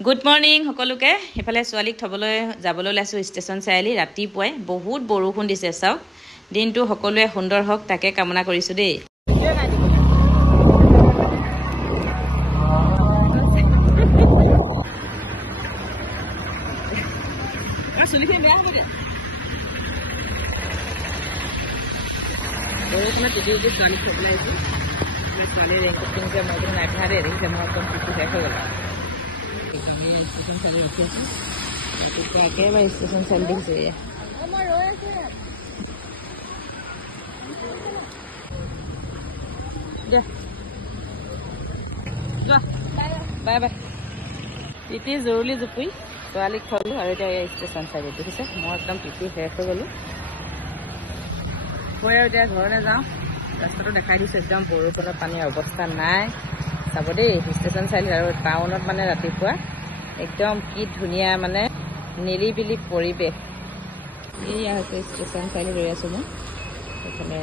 Good morning সকলোকে। এফালে ছোৱালীক থবলৈ যাবলৈ ওলাইছোঁ ষ্টেচন চাৰিআলি। ৰাতিপুৱাই বহুত বৰষুণ দিছে, চাওক। দিনটো সকলোৱে সুন্দৰ হওক তাকে কামনা কৰিছোঁ দেই। বৰষুণত তিতি তিতি ছোৱালীক থবলৈ আহিছোঁ। ছোৱালীৰ ৰেইনকোট কিনোতে মই কিন্তু নাই পিন্ধা দেই, দেখিছে মই একদম তিতি শেষ হৈ গ'ল। ষ্টেচন চাৰিআলি ৰখি আছোঁ। ৰাতিপুৱা একেবাৰে ষ্টেচন চাৰিআলি দেখিছোঁ। এয়া বাই বাই। তিতি জৰুলি জুপুৰি ছোৱালীক থলোঁ আৰু এতিয়া ষ্টেচন চাৰিআলি দেখিছে। মই একদম তিতি শেষ হৈ গ'লোঁ। মই আৰু এতিয়া ঘৰলৈ যাওঁ। ৰাস্তাটো দেখাই দিছোঁ, একদম বৰষুণৰ পানীৰ অৱস্থা নাই। চাব দেই ষ্টেচন চাৰিআলি আৰু টাউনত মানে ৰাতিপুৱা একদম কি ধুনীয়া মানে নিৰিবিলি পৰিৱেশ। এয়া হৈছে ষ্টেচন চাৰিআলি ৰৈ আছোঁ মই। এইফালে